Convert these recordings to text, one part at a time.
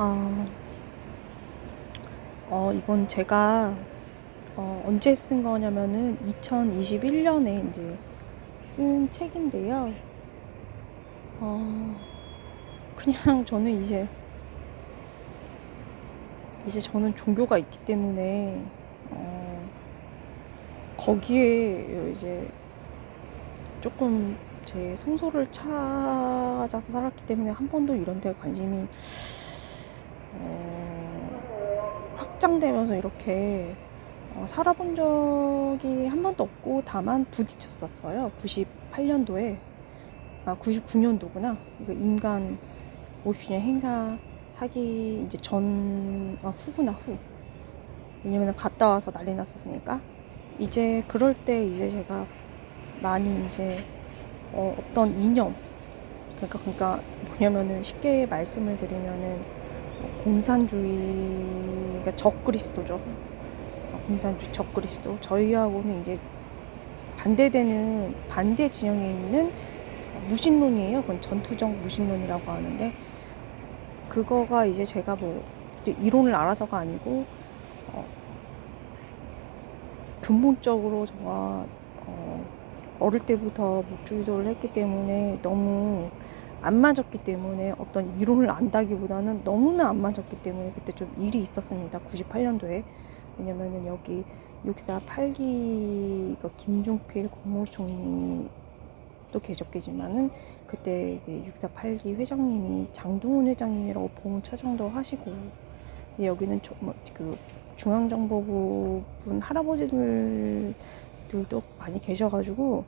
어, 이건 제가 언제 쓴 거냐면은 2021년에 이제 쓴 책인데요. 어, 그냥 저는 이제 저는 종교가 있기 때문에 거기에 이제 조금 제 성소를 찾아서 살았기 때문에 한 번도 이런 데 관심이 확장되면서 이렇게 살아본 적이 한 번도 없고, 다만 부딪혔었어요. 98년도에, 99년도구나. 이거 인간 50주년 행사하기 이제 후구나, 후. 왜냐면 갔다 와서 난리 났었으니까. 이제 그럴 때 이제 제가 많이 이제 어떤 이념, 그러니까 뭐냐면은 쉽게 말씀을 드리면은 공산주의가 적그리스도죠. 공산주의 적그리스도. 저희하고는 이제 반대되는 반대 진영에 있는 무신론이에요. 그건 전투적 무신론이라고 하는데, 그거가 이제 제가 뭐 이론을 알아서가 아니고 근본적으로 저가 어릴 때부터 묵주기도를 했기 때문에 너무 안 맞았기 때문에, 어떤 이론을 안다기보다는 너무나 안 맞았기 때문에 그때 좀 일이 있었습니다. 98년도에. 왜냐면은 여기 648기 김종필 국무총리도 계셨겠지만은, 그때 648기 회장님이 장동훈 회장님이라고 보훈처장도 하시고, 여기는 중앙정보부 분 할아버지들도 많이 계셔가지고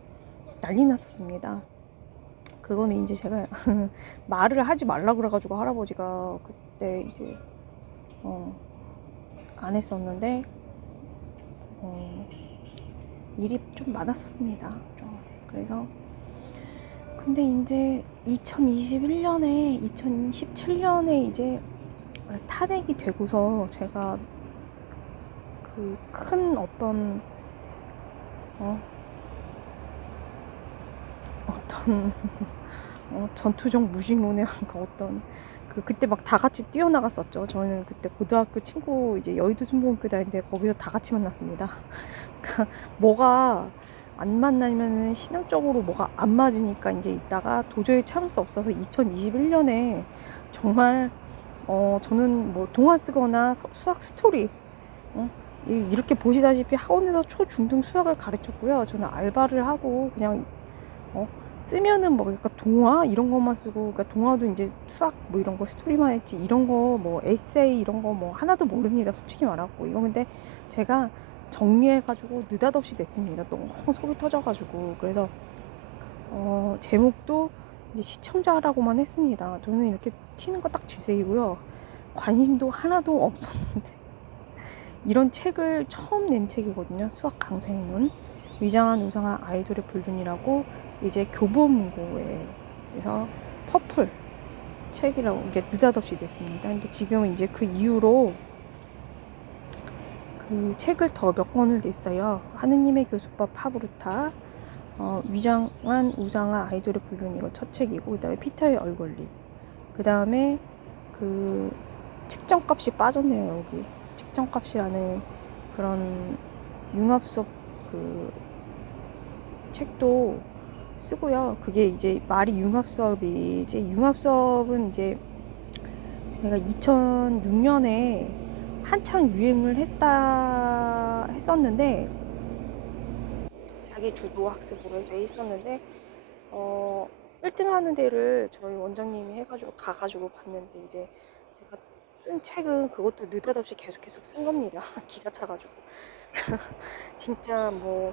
난리 났었습니다. 그거는 이제 제가 말을 하지 말라 그래가지고 할아버지가 그때 이제 안 했었는데, 일이 좀 많았었습니다. 그래서 근데 이제 2021년에 2017년에 이제 탄핵이 되고서 제가 그 큰 어떤 어떤 전투적 무신론의 어떤 그때 막 다 같이 뛰어나갔었죠. 저는 그때 고등학교 친구 이제 여의도 순복음교 다니는데 거기서 다 같이 만났습니다. 뭐가 안 만나면은 신앙적으로 뭐가 안 맞으니까 이제 있다가 도저히 참을 수 없어서 2021년에 정말 저는 뭐 동화 쓰거나 수학 스토리 이렇게 보시다시피 학원에서 초중등 수학을 가르쳤고요. 저는 알바를 하고 그냥 쓰면은 뭐 그러니까 동화 이런 것만 쓰고, 그러니까 동화도 이제 수학 뭐 이런 거 스토리만 했지, 이런 거 뭐 에세이 이런 거 뭐 하나도 모릅니다. 솔직히 말하고. 이거 근데 제가 정리해가지고 느닷없이 냈습니다. 너무 속이 터져가지고. 그래서 제목도 이제 시청자라고만 했습니다. 저는 이렇게 튀는 거 딱 지색이고요. 관심도 하나도 없었는데 이런 책을 처음 낸 책이거든요. 수학 강사에는 위장한 우상한 아이돌의 불륜이라고, 이제 교보문고에서 퍼플 책이라고 이게 느닷없이 됐습니다. 근데 지금은 이제 그 이후로 그 책을 더 몇 권을 냈어요. 하느님의 교수법 하브루타, 위장한 우상한 아이돌의 불륜, 이거 첫 책이고, 그 다음에 피터의 얼굴리, 그 다음에 그 측정값이 빠졌네요. 여기 측정값이라는 그런 융합수업 그 책도 쓰고요. 그게 이제 말이 융합수업이지, 융합수업은 이제 제가 2006년에 한창 유행을 했었는데, 자기 주도 학습으로 해서 있었는데 1등 하는 데를 저희 원장님이 해가지고 가가지고 봤는데, 이제 제가 쓴 책은 그것도 느닷없이 계속 쓴 겁니다. 기가 차가지고. 진짜 뭐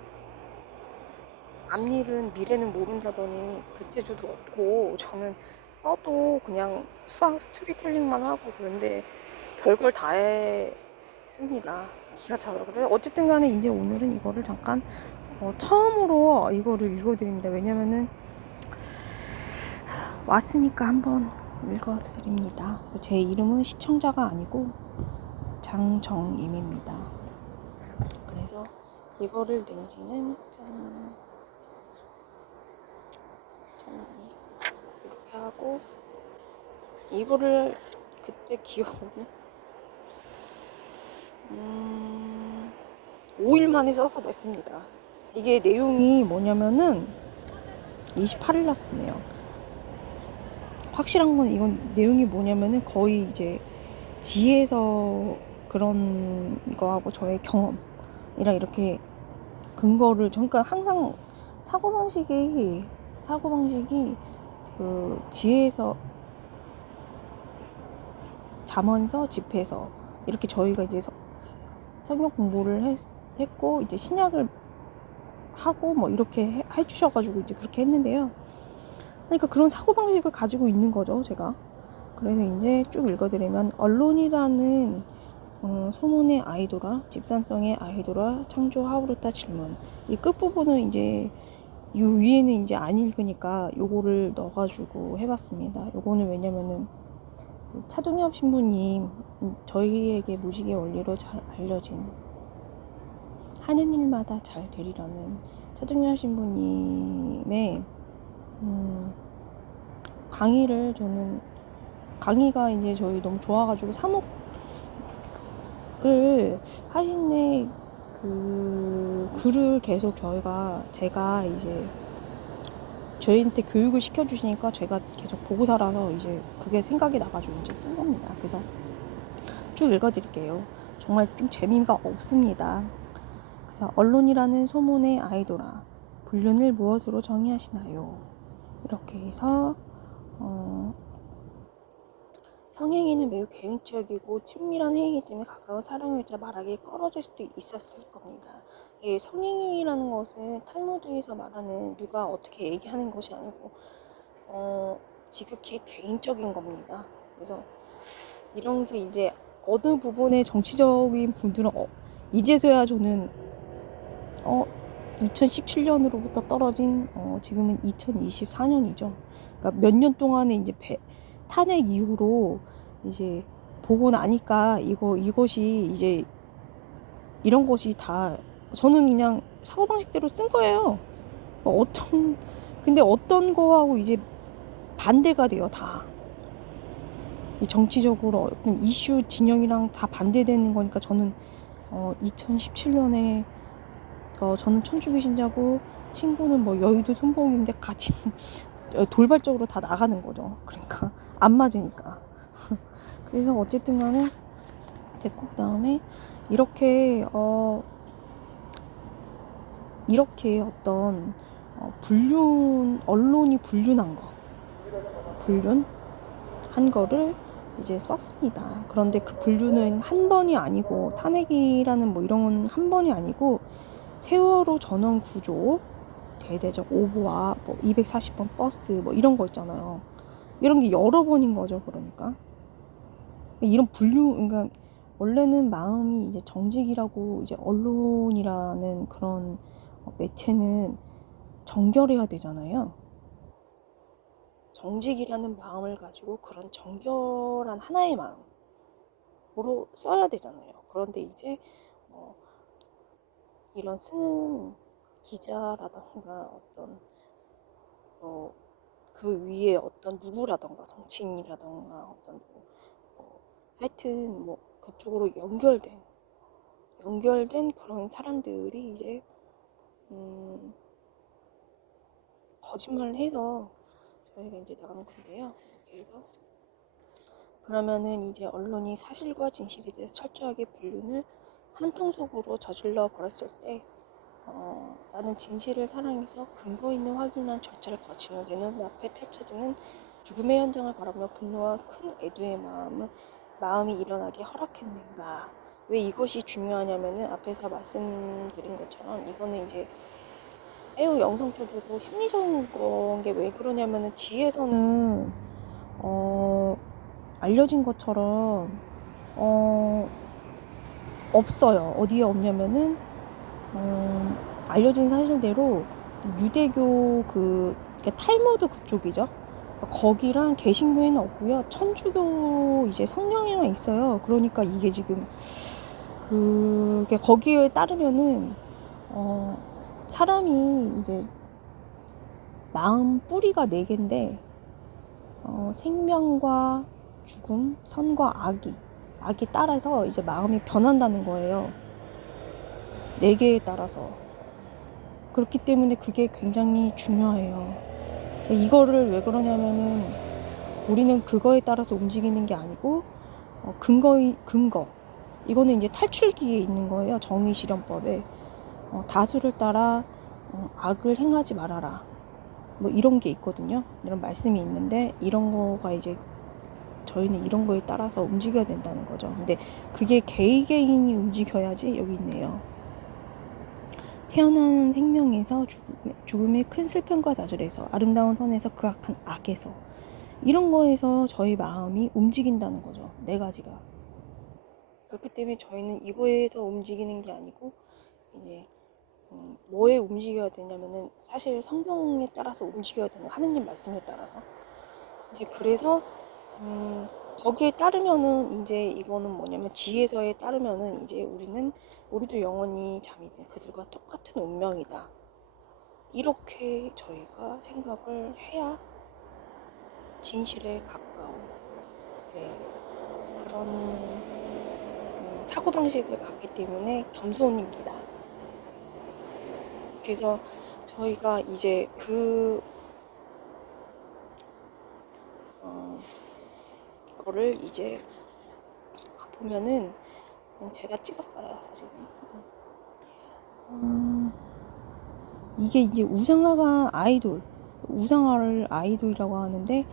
앞일은 미래는 모른다더니 그때주도 없고, 저는 써도 그냥 수학 스토리텔링만 하고 그런데 별걸 다 했습니다. 기가 차서. 그래서 어쨌든 간에 이제 오늘은 이거를 잠깐 처음으로 이거를 읽어드립니다. 왜냐면은 왔으니까 한번 읽어드립니다. 그래서 제 이름은 시청자가 아니고 장정임입니다. 그래서 이거를 낸 지는 이렇게 하고, 이거를 제 기억으로 5일 만에 써서 냈습니다. 이게 내용이 뭐냐면은 28일 날 썼네요. 확실한 건 이건 내용이 뭐냐면은 거의 이제 지에서 그런 거하고 저의 경험이랑 이렇게 근거를 그러니까 항상 사고방식이 그 지혜에서 잠언서 집에서 이렇게 저희가 이제 성경 공부를 했고 이제 신약을 하고 뭐 이렇게 해주셔가지고 이제 그렇게 했는데요. 그러니까 그런 사고방식을 가지고 있는 거죠, 제가. 그래서 이제 쭉 읽어드리면 언론이라는 소문의 아이돌아, 집산성의 아이돌아, 창조 하우르타 질문. 이 끝부분은 이제 이 위에는 이제 안 읽으니까 요거를 넣어가지고 해봤습니다. 요거는 왜냐면은 차동엽 신부님 저희에게 무지개 원리로 잘 알려진 하는 일마다 잘 되리라는 차동엽 신부님의 강의를 저는 강의가 이제 저희 너무 좋아가지고 사목을 하신데 그 글을 계속 제가 이제 저희한테 교육을 시켜주시니까 제가 계속 보고 살아서 이제 그게 생각이 나가지고 이제 쓴 겁니다. 그래서 쭉 읽어드릴게요. 정말 좀 재미가 없습니다. 그래서 언론이라는 소문의 아이돌아, 불륜을 무엇으로 정의하시나요? 이렇게 해서 성행위는 매우 개인적이고 친밀한 행위이기 때문에 가까운 사랑을 말하기에 꺼려질 수도 있었을 겁니다. 예, 성행위라는 것은 탈무드에서 말하는 누가 어떻게 얘기하는 것이 아니고 지극히 개인적인 겁니다. 그래서 이런 게 이제 어느 부분에 정치적인 분들은 이제서야 저는 2017년으로부터 떨어진 지금은 2024년이죠. 그러니까 몇 년 동안에 이제 탄핵 이후로 이제 보고 나니까 이것이 이제 이런 것이 다 저는 그냥 사고방식대로 쓴 거예요. 근데 어떤 거하고 이제 반대가 돼요, 다. 정치적으로 어떤 이슈 진영이랑 다 반대되는 거니까 저는 2017년에 저는 천주교 신자고 친구는 뭐 여의도 순복음인데 같이 돌발적으로 다 나가는 거죠. 그러니까 안 맞으니까. 그래서 어쨌든 간에 됐고 그다음에 이렇게 어떤 언론이 불륜한 거를 이제 썼습니다. 그런데 그 분류는 한 번이 아니고 탄핵이라는 뭐 이런 건 한 번이 아니고 세월호 전원 구조, 대대적 오보와 뭐 240번 버스 뭐 이런 거 있잖아요. 이런 게 여러 번인 거죠. 그러니까 이런 그러니까 원래는 마음이 이제 정직이라고 이제 언론이라는 그런 매체는 정결해야 되잖아요. 정직이라는 마음을 가지고 그런 정결한 하나의 마음으로 써야 되잖아요. 그런데 이제 이런 쓰는 기자라던가 어떤 그 위에 어떤 누구라던가 정치인이라던가 어떤 하여튼 뭐 그쪽으로 연결된 그런 사람들이 이제 거짓말을 해서 저희가 이제 나가는 건데요. 그래서 그러면은 이제 언론이 사실과 진실에 대해서 철저하게 분류를 한 통속으로 저질러 버렸을 때 나는 진실을 사랑해서 근거 있는 확인한 절차를 거친 후 내 눈앞에 펼쳐지는 죽음의 현장을 바라보며 분노와 큰 애도의 마음이 일어나게 허락했는가. 왜 이것이 중요하냐면은 앞에서 말씀드린 것처럼 이거는 이제 매우 영성적이고 심리적인 건 게 왜 그러냐면은 지에서는 알려진 것처럼 없어요. 어디에 없냐면은 알려진 사실대로 유대교 탈무드 그쪽이죠. 거기랑 개신교에는 없고요. 천주교 이제 성령에만 있어요. 그러니까 이게 지금 그게 거기에 따르면은 사람이 이제 마음 뿌리가 4개인데 생명과 죽음, 선과 악이 따라서 이제 마음이 변한다는 거예요. 4개에 따라서. 그렇기 때문에 그게 굉장히 중요해요. 이거를 왜 그러냐면은 우리는 그거에 따라서 움직이는 게 아니고 근거. 이거는 이제 탈출기에 있는 거예요. 정의 실현법에. 다수를 따라 악을 행하지 말아라. 뭐 이런 게 있거든요. 이런 말씀이 있는데 이런 거가 이제 저희는 이런 거에 따라서 움직여야 된다는 거죠. 근데 그게 개개인이 움직여야지. 여기 있네요. 태어나는 생명에서 죽음의 큰 슬픔과 좌절에서 아름다운 선에서 그 악한 악에서 이런 거에서 저희 마음이 움직인다는 거죠. 4가지가. 그렇기 때문에 저희는 이거에서 움직이는 게 아니고 이제 뭐에 움직여야 되냐면은 사실 성경에 따라서 움직여야 되는 하느님 말씀에 따라서 이제 그래서 거기에 따르면은 이제 이거는 뭐냐면 지혜서에 따르면은 이제 우리도 영원히 잠이 든 그들과 똑같은 운명이다. 이렇게 저희가 생각을 해야 진실에 가까운 그런 사고방식을 갖기 때문에 겸손입니다. 그래서 저희가 이제 그거를 이제 보면은 제가 찍었어요, 사진은. 이게 이제 우상화를 아이돌이라고 하는데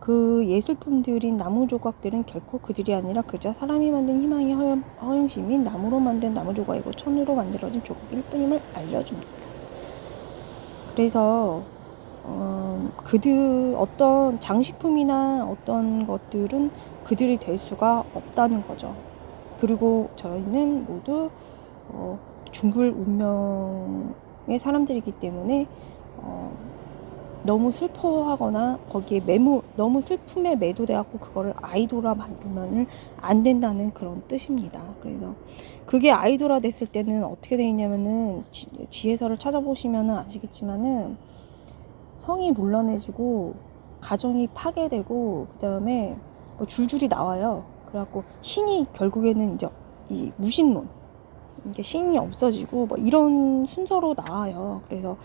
그 예술품들인 나무 조각들은 결코 그들이 아니라 그저 사람이 만든 희망의 허영심인 나무로 만든 나무 조각이고 천으로 만들어진 조각일 뿐임을 알려줍니다. 그래서 어떤 장식품이나 어떤 것들은 그들이 될 수가 없다는 거죠. 그리고 저희는 모두 중불 운명의 사람들이기 때문에 너무 슬퍼하거나 거기에 너무 슬픔에 매도돼갖고 그거를 아이돌화 만들면 안 된다는 그런 뜻입니다. 그래서 그게 아이돌화 됐을 때는 어떻게 되냐면은 지혜서를 찾아보시면은 아시겠지만은 성이 물러내지고 가정이 파괴되고 그 다음에 뭐 줄줄이 나와요. 그래갖고 신이 결국에는 이제 이 무신론, 이게 신이 없어지고 뭐 이런 순서로 나와요. 그래서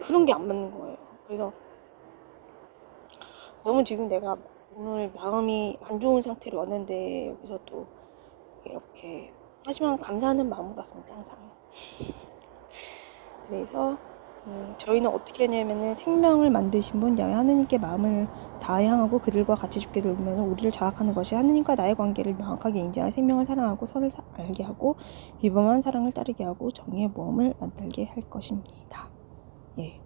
그런 게 안 맞는 거예요. 그래서 너무 지금 내가 오늘 마음이 안 좋은 상태로 왔는데 여기서 또 이렇게 하지만 감사하는 마음으로 왔습니다. 항상. 그래서 저희는 어떻게 하냐면은 생명을 만드신 분 야외 하느님께 마음을 다해 향하고 그들과 같이 죽게 되면 우리를 자각하는 것이 하느님과 나의 관계를 명확하게 인지하여 생명을 사랑하고 선을 알게 하고 비범한 사랑을 따르게 하고 정의의 모험을 만들게 할 것입니다. 예.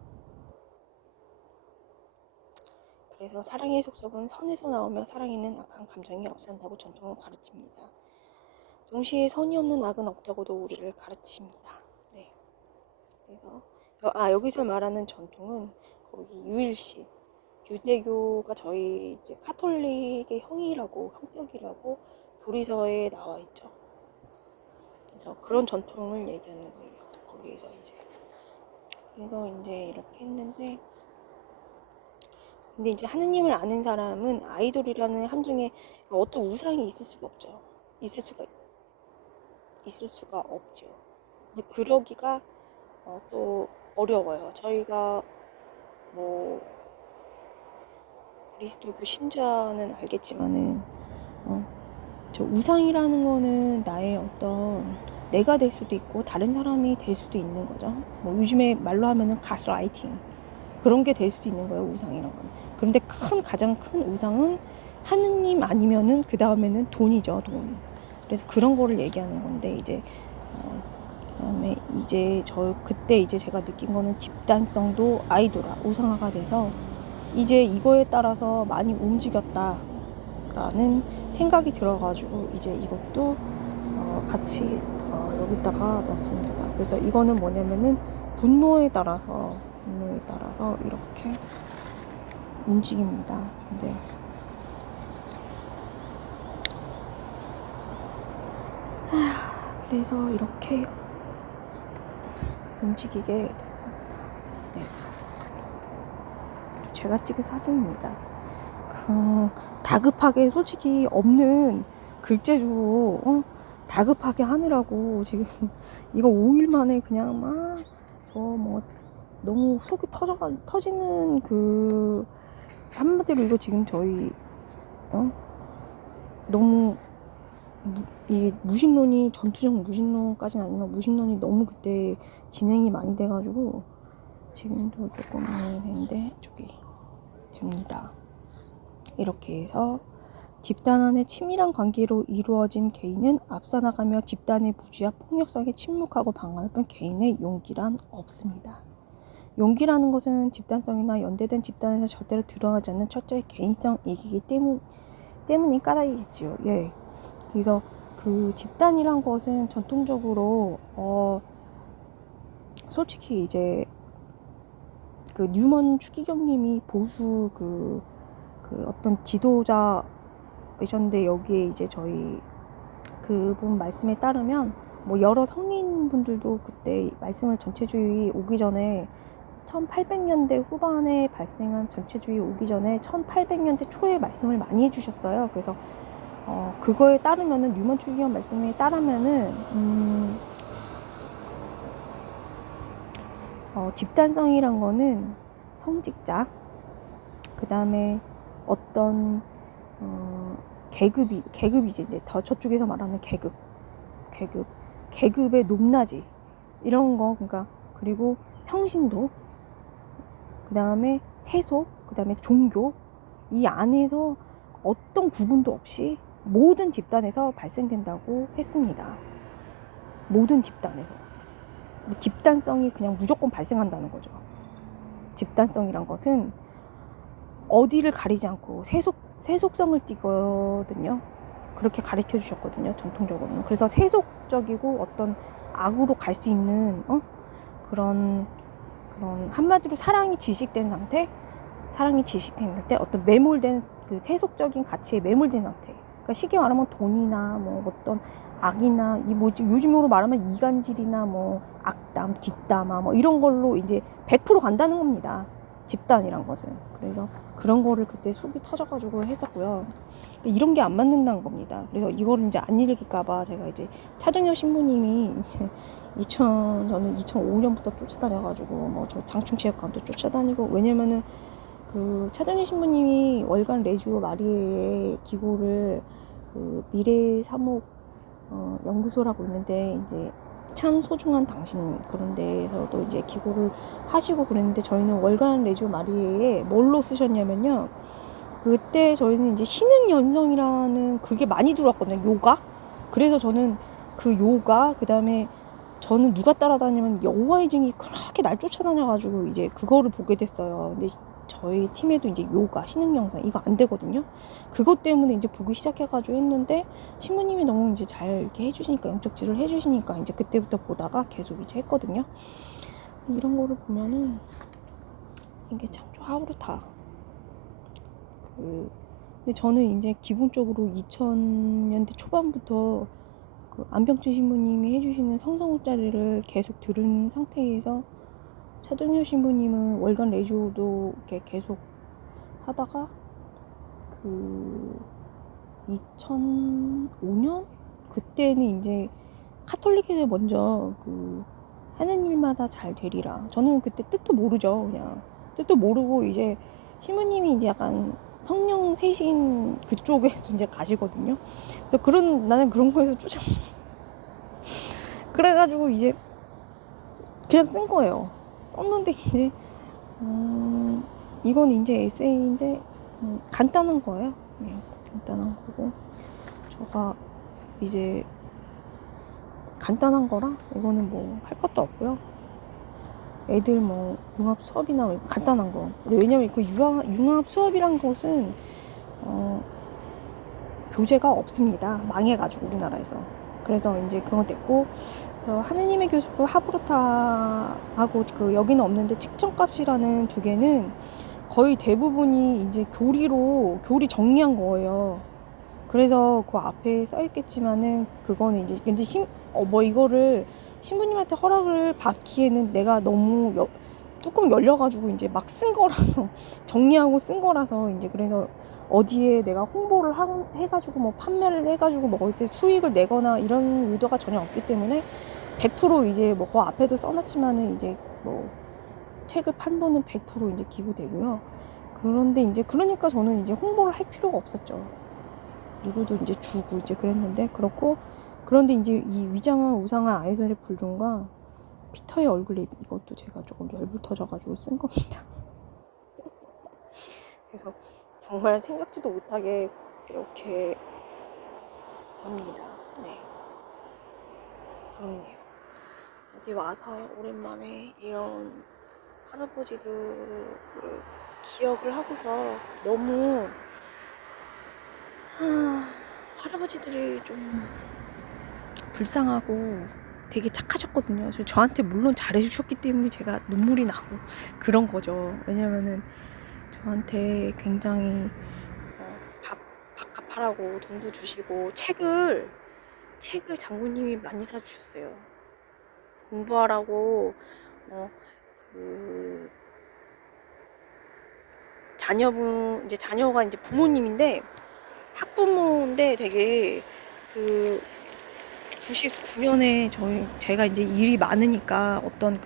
그래서 사랑의 속성은 선에서 나오며 사랑에는 악한 감정이 없앤다고 전통은 가르칩니다. 동시에 선이 없는 악은 없다고도 우리를 가르칩니다. 네. 그래서 여기서 말하는 전통은 거기 유일신, 유대교가 저희 이제 카톨릭의 형격이라고 교리서에 나와 있죠. 그래서 그런 전통을 얘기하는 거예요. 거기에서 이제. 그래서 이제 이렇게 했는데, 근데 이제 하느님을 아는 사람은 아이돌이라는 함정에 어떤 우상이 있을 수가 없죠. 있을 수가 없죠. 근데 그러기가 또 어려워요. 저희가 뭐 그리스도교 신자는 알겠지만은 저 우상이라는 거는 나의 어떤 내가 될 수도 있고 다른 사람이 될 수도 있는 거죠. 뭐 요즘에 말로 하면은 가스라이팅 그런 게 될 수도 있는 거예요. 우상이란 건. 그런데 가장 큰 우상은 하느님 아니면은 그 다음에는 돈이죠. 돈. 그래서 그런 거를 얘기하는 건데 이제 그다음에 이제 그때 이제 제가 느낀 거는 집단성도 우상화가 돼서 이제 이거에 따라서 많이 움직였다라는 생각이 들어가지고 이제 이것도 같이 여기다가 넣었습니다. 그래서 이거는 뭐냐면은 분노에 따라서 이렇게 움직입니다. 근데 그래서 이렇게 움직이게 됐습니다. 네. 제가 찍은 사진입니다. 다급하게 솔직히 없는 글재주로 다급하게 하느라고 지금 이거 5일 만에 그냥 막 뭐 너무 속이 터지는 그 한마디로 이거 지금 저희 너무 이 무신론이 전투적 무신론까지는 아니면 무신론이 너무 그때 진행이 많이 돼가지고 지금도 조금 되는데 저기 됩니다. 이렇게 해서 집단 안의 친밀한 관계로 이루어진 개인은 앞서 나가며 집단의 무지와 폭력성에 침묵하고 방어할 뿐 개인의 용기란 없습니다. 용기라는 것은 집단성이나 연대된 집단에서 절대로 드러나지 않는 철저히 개인성이기 때문인 까닭이겠지요. 예. 그래서 그 집단이란 것은 전통적으로 솔직히 이제 그 뉴먼 추기경님이 보수 그 어떤 지도자이셨는데 여기에 이제 저희 그분 말씀에 따르면 뭐 여러 성인분들도 그때 말씀을 전체주의 오기 전에 1800년대 후반에 발생한 전체주의 오기 전에 1800년대 초에 말씀을 많이 해주셨어요. 그래서 그거에 따르면은 뉴먼 추기경 말씀에 따르면은 집단성이란 거는 성직자, 그 다음에 어떤 계급이지 이제 더 저쪽에서 말하는 계급의 높낮이 이런 거, 그러니까 그리고 평신도, 그 다음에 세속, 그 다음에 종교, 이 안에서 어떤 구분도 없이 모든 집단에서 발생된다고 했습니다. 모든 집단에서. 집단성이 그냥 무조건 발생한다는 거죠. 집단성이란 것은 어디를 가리지 않고 세속성을 띠거든요. 그렇게 가르쳐 주셨거든요. 전통적으로는. 그래서 세속적이고 어떤 악으로 갈 수 있는 그런 한마디로 사랑이 지식된 상태, 어떤 매몰된 그 세속적인 가치에 매몰된 상태. 그러니까 쉽게 말하면 돈이나 뭐 어떤 악이나 이 뭐지 요즘으로 말하면 이간질이나 뭐 악담, 뒷담화 뭐 이런 걸로 이제 100% 간다는 겁니다. 집단이란 것은. 그래서 그런 거를 그때 속이 터져가지고 했었고요. 이런 게 안 맞는다는 겁니다. 그래서 이거를 이제 안 읽을까봐 제가 이제 차동엽 신부님이 저는 2005년부터 쫓아다녀가지고 뭐 저 장충체육관도 쫓아다니고, 왜냐면은 그 차동엽 신부님이 월간 레주 마리에의 기고를 그 미래 사목 연구소라고 있는데 이제 참 소중한 당신 그런 데에서도 이제 기고를 하시고 그랬는데, 저희는 월간 레주 마리에에 뭘로 쓰셨냐면요, 그때 저희는 이제 신흥연성이라는 그게 많이 들어왔거든요. 요가. 그래서 저는 그 요가, 그 다음에 저는 누가 따라다니면 여호와의 증이 그렇게 날 쫓아다녀가지고 이제 그거를 보게 됐어요. 근데 저희 팀에도 이제 요가, 신흥영상 이거 안 되거든요. 그것 때문에 이제 보기 시작해가지고 했는데, 신부님이 너무 이제 잘 이렇게 해주시니까, 영적 지를 해주시니까 이제 그때부터 보다가 계속 이제 했거든요. 이런 거를 보면은 이게 참 하우르타. 근데 저는 이제 기본적으로 2000년대 초반부터 그 안병준 신부님이 해주시는 성성호짜리를 계속 들은 상태에서 차동엽 신부님은 월간 레조도 이렇게 계속 하다가 그 2005년 그때는 이제 카톨릭에서 먼저 그 하는 일마다 잘 되리라. 저는 그때 뜻도 모르죠. 그냥 뜻도 모르고 이제 신부님이 이제 약간 성령 세신 그쪽에 이제 가시거든요. 그래서 나는 그런 거에서 그래가지고 이제 그냥 쓴 거예요. 썼는데 이제 이건 이제 에세이인데 간단한 거예요. 네, 간단한 거고, 저가 이제 간단한 거라 이거는 뭐 할 것도 없고요. 애들 뭐 융합 수업이나 간단한 거. 왜냐면 그 융합 수업이란 것은 교재가 없습니다. 망해가지고 우리나라에서. 그래서 이제 그건 됐고, 그래서 하느님의 교수표 하브루타하고 그 여기는 없는데 측정값이라는 두 개는 거의 대부분이 이제 교리 정리한 거예요. 그래서 그 앞에 써 있겠지만은 그거는 이제 근데 뭐 이거를 신부님한테 허락을 받기에는 내가 너무 뚜껑 열려가지고 이제 막 쓴 거라서 정리하고 쓴 거라서 이제 그래서 어디에 내가 홍보를 해가지고 뭐 판매를 해가지고 뭐 어디 수익을 내거나 이런 의도가 전혀 없기 때문에 100% 이제 뭐 그 앞에도 써놨지만은 이제 뭐 책을 판 돈은 100% 이제 기부되고요. 그런데 이제 그러니까 저는 이제 홍보를 할 필요가 없었죠. 누구도 이제 주고 이제 그랬는데 그렇고, 그런데 이제 이 위장한 우상한 아이돌의 불존과 피터의 얼굴 이것도 제가 조금 열불 터져가지고 쓴 겁니다. 그래서 정말 생각지도 못하게 이렇게 합니다. 네, 그렇네요. 여기 와서 오랜만에 이런 할아버지들을 기억을 하고서 너무 할아버지들이 좀 불쌍하고 되게 착하셨거든요. 저한테 물론 잘해주셨기 때문에 제가 눈물이 나고 그런 거죠. 왜냐면은 저한테 굉장히 밥값하라고 돈도 주시고 책을 장군님이 많이 사주셨어요. 공부하라고 그 자녀가 이제 부모님인데 학부모인데 되게 그 99년에 제가 이제 일이 많으니까 어떤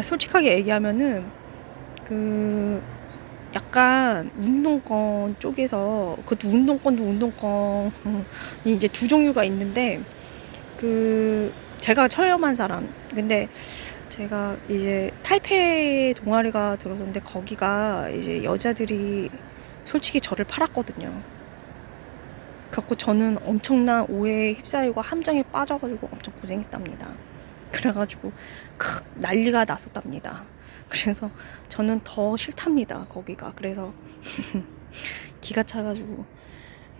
솔직하게 얘기하면은 그 약간 운동권 쪽에서, 그것도 운동권이 이제 두 종류가 있는데, 제가 처험한 사람, 근데 제가 이제 타이페이 동아리가 들어섰는데 거기가 이제 여자들이 솔직히 저를 팔았거든요. 그래갖고 저는 엄청난 오해에 휩싸이고 함정에 빠져가지고 엄청 고생했답니다. 그래가지고 난리가 났었답니다. 그래서 저는 더 싫답니다, 거기가. 그래서 기가 차가지고.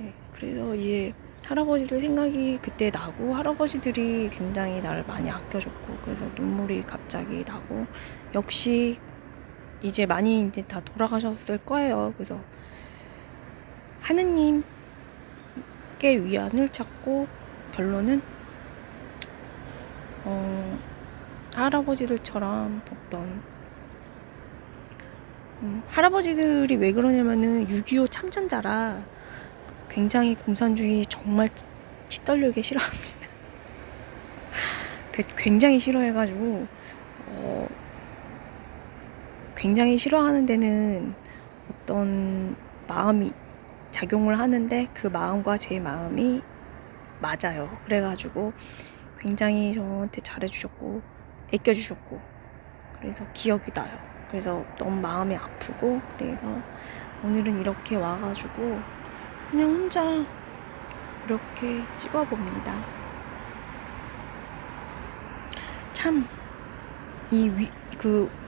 예, 그래서 이제 할아버지들 생각이 그때 나고, 할아버지들이 굉장히 나를 많이 아껴줬고, 그래서 눈물이 갑자기 나고, 역시 이제 많이 이제 다 돌아가셨을 거예요. 그래서 하느님께 위안을 찾고, 결론은 할아버지들처럼 어떤 할아버지들이 왜 그러냐면은 6.25 참전자라 굉장히 공산주의 정말 치떨려게 싫어합니다. 굉장히 싫어해가지고 굉장히 싫어하는 데는 어떤 마음이 작용을 하는데 그 마음과 제 마음이 맞아요. 그래가지고 굉장히 저한테 잘해주셨고 아껴주셨고, 그래서 기억이 나요. 그래서 너무 마음이 아프고, 그래서 오늘은 이렇게 와가지고 그냥 혼자 이렇게 찍어봅니다. 참,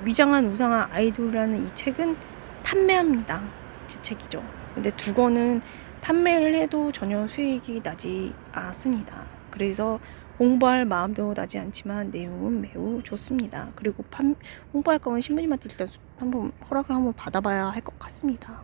위장한 우상한 아이돌이라는 이 책은 판매합니다. 제 책이죠. 근데 두 권은 판매를 해도 전혀 수익이 나지 않습니다. 그래서 홍보할 마음도 나지 않지만 내용은 매우 좋습니다. 그리고 홍보할 거면 신부님한테 일단 한번 허락을 한번 받아봐야 할 것 같습니다.